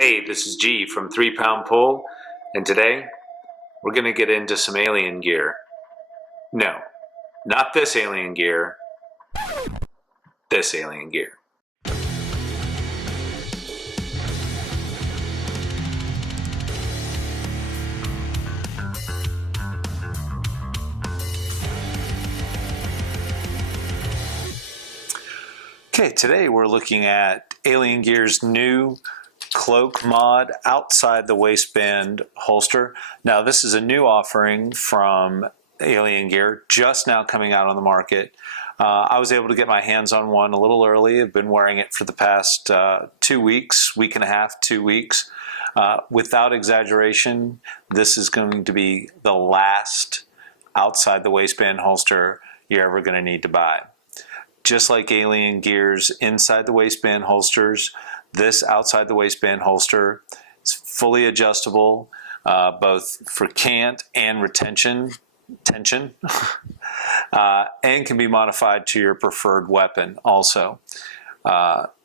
Hey, this is G from 3 Pound Pull, and today we're going to get into some alien gear. No, not this alien gear, this alien gear. Okay, today we're looking at AlienGear's new Cloak mod outside the waistband holster. Now this is a new offering from AlienGear, just now coming out on the market. I was able to get my hands on one a little early. I've been wearing it for the past 2 weeks, week and a half, 2 weeks. Without exaggeration, this is going to be the last outside the waistband holster you're ever going to need to buy. Just like AlienGear's inside the waistband holsters, this outside the waistband holster is fully adjustable, both for cant and tension, and can be modified to your preferred weapon also.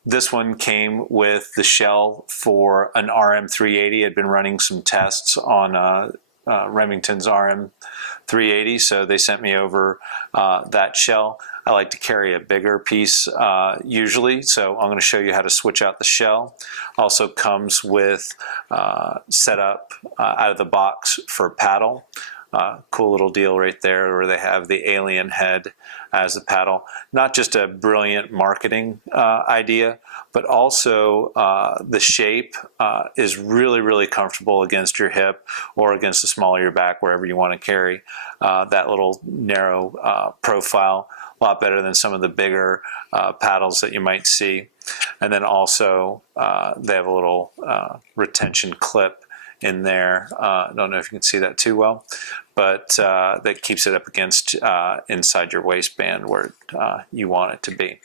This one came with the shell for an RM380. I'd been running some tests on Remington's RM380, so they sent me over that shell. I like to carry a bigger piece usually, so I'm going to show you how to switch out the shell. Also comes with setup out of the box for paddle. Cool little deal right there where they have the alien head as the paddle. Not just a brilliant marketing idea, but also the shape is really comfortable against your hip or against the small of your back, wherever you want to carry that little narrow profile. A lot better than some of the bigger paddles that you might see. And then also they have a little retention clip in there. I don't know if you can see that too well, but that keeps it up against inside your waistband where you want it to be.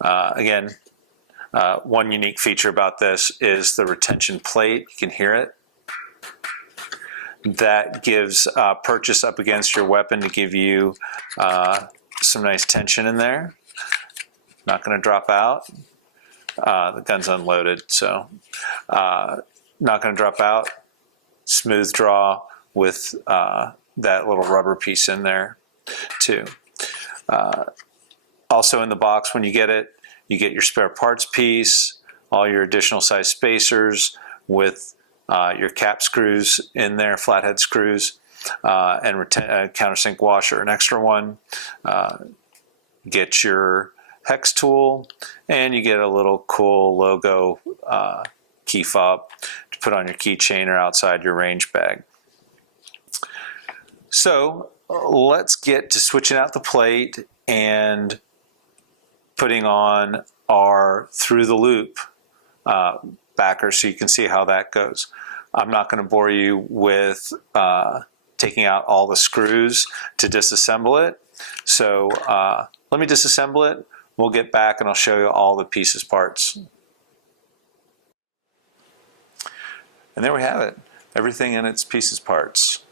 Again, one unique feature about this is the retention plate. You can hear it. That gives purchase up against your weapon to give you some nice tension in there. Not going to drop out. The gun's unloaded, so not going to drop out. Smooth draw with that little rubber piece in there too. Also in the box, when you get it, you get your spare parts piece, all your additional size spacers with your cap screws in there, flathead screws, and countersink washer, an extra one. Get your hex tool, and you get a little cool logo key fob to put on your keychain or outside your range bag. So let's get to switching out the plate and putting on our through the loop backer so you can see how that goes. I'm not going to bore you with taking out all the screws to disassemble it. So let me disassemble it. We'll get back and I'll show you all the pieces parts. And there we have it. Everything in its pieces parts.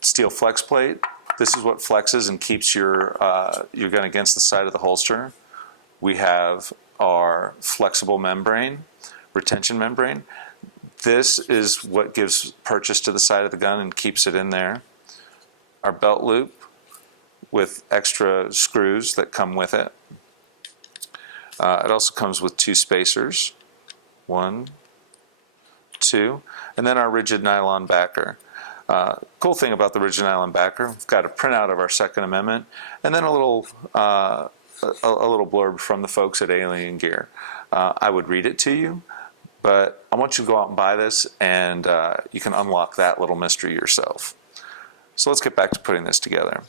Steel flex plate. This is what flexes and keeps your gun against the side of the holster. We have our flexible membrane, retention membrane. This is what gives purchase to the side of the gun and keeps it in there. Our belt loop with extra screws that come with it. It also comes with 2 spacers, 1, 2, and then our rigid nylon backer. Cool thing about the rigid nylon backer, we've got a printout of our Second Amendment, and then a little blurb from the folks at AlienGear. I would read it to you, but I want you to go out and buy this, and you can unlock that little mystery yourself. So let's get back to putting this together.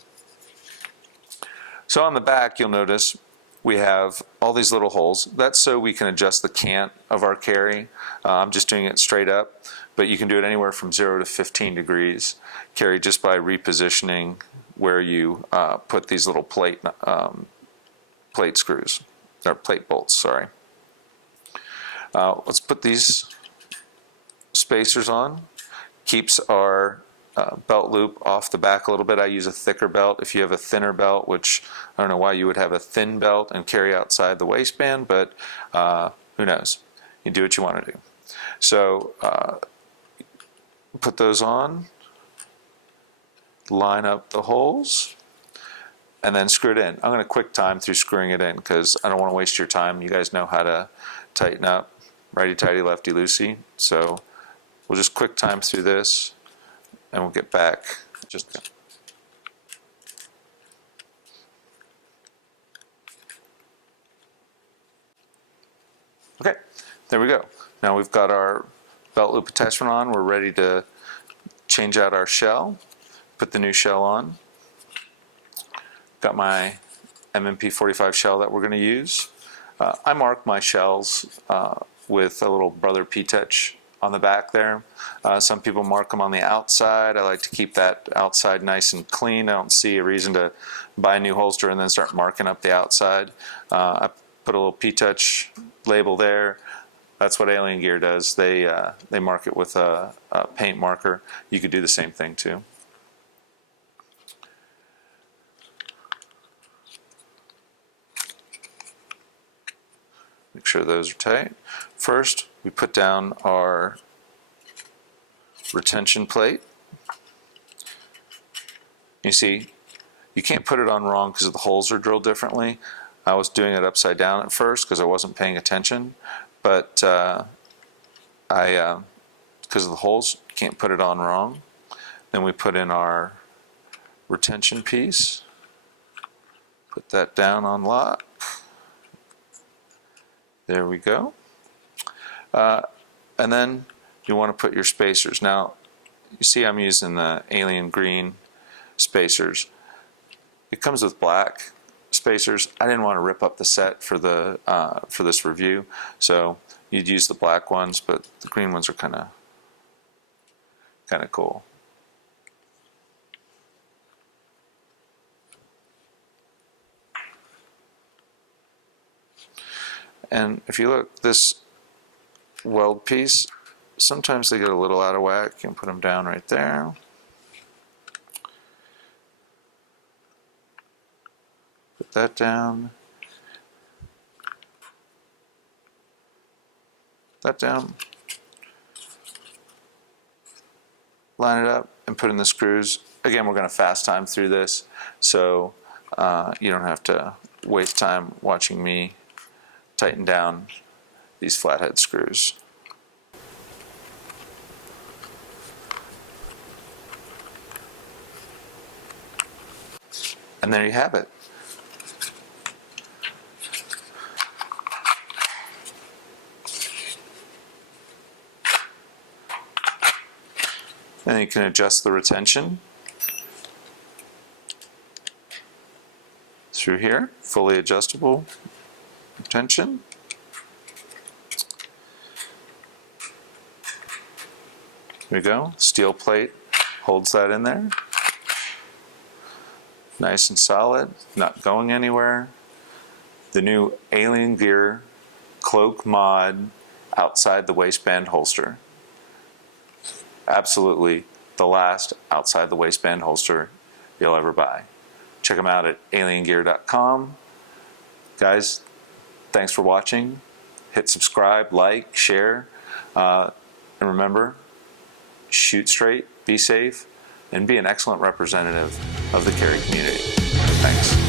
So on the back, you'll notice we have all these little holes. That's so we can adjust the cant of our carry. I'm just doing it straight up, but you can do it anywhere from 0 to 15 degrees carry just by repositioning where you put these little plate screws, or plate bolts, sorry. Let's put these spacers on. Keeps our belt loop off the back a little bit. I use a thicker belt. If you have a thinner belt, which I don't know why you would have a thin belt and carry outside the waistband, but who knows? You do what you want to do. So put those on, line up the holes, and then screw it in. I'm going to quick time through screwing it in because I don't want to waste your time. You guys know how to tighten up, righty-tighty, lefty-loosey. So we'll just quick time through this, and we'll get back. Okay, there we go. Now we've got our belt loop attachment on. We're ready to change out our shell, put the new shell on. Got my MMP 45 shell that we're going to use. I mark my shells with a little Brother P-Touch on the back there. Some people mark them on the outside. I like to keep that outside nice and clean. I don't see a reason to buy a new holster and then start marking up the outside. I put a little P-Touch label there. That's what AlienGear does. They mark it with a paint marker. You could do the same thing too. Make sure those are tight. First, we put down our retention plate. You see, you can't put it on wrong because the holes are drilled differently. I was doing it upside down at first because I wasn't paying attention, but because of the holes, you can't put it on wrong. Then we put in our retention piece, put that down on lock. There we go. And then you want to put your spacers. Now, you see I'm using the Alien Green spacers. It comes with black spacers. I didn't want to rip up the set for the for this review, so you'd use the black ones, but the green ones are kind of cool. And if you look, this weld piece, sometimes they get a little out of whack. You can put them down right there. Put that down. That down. Line it up and put in the screws. Again, we're going to fast time through this, so you don't have to waste time watching me tighten down these flathead screws. And there you have it. Then you can adjust the retention through here, fully adjustable retention. There we go. Steel plate holds that in there. Nice and solid, not going anywhere. The new AlienGear Cloak MOD outside the waistband holster. Absolutely the last outside the waistband holster you'll ever buy. Check them out at aliengear.com. Guys, thanks for watching. Hit subscribe, like, share, and remember, shoot straight, be safe, and be an excellent representative of the carry community. Thanks.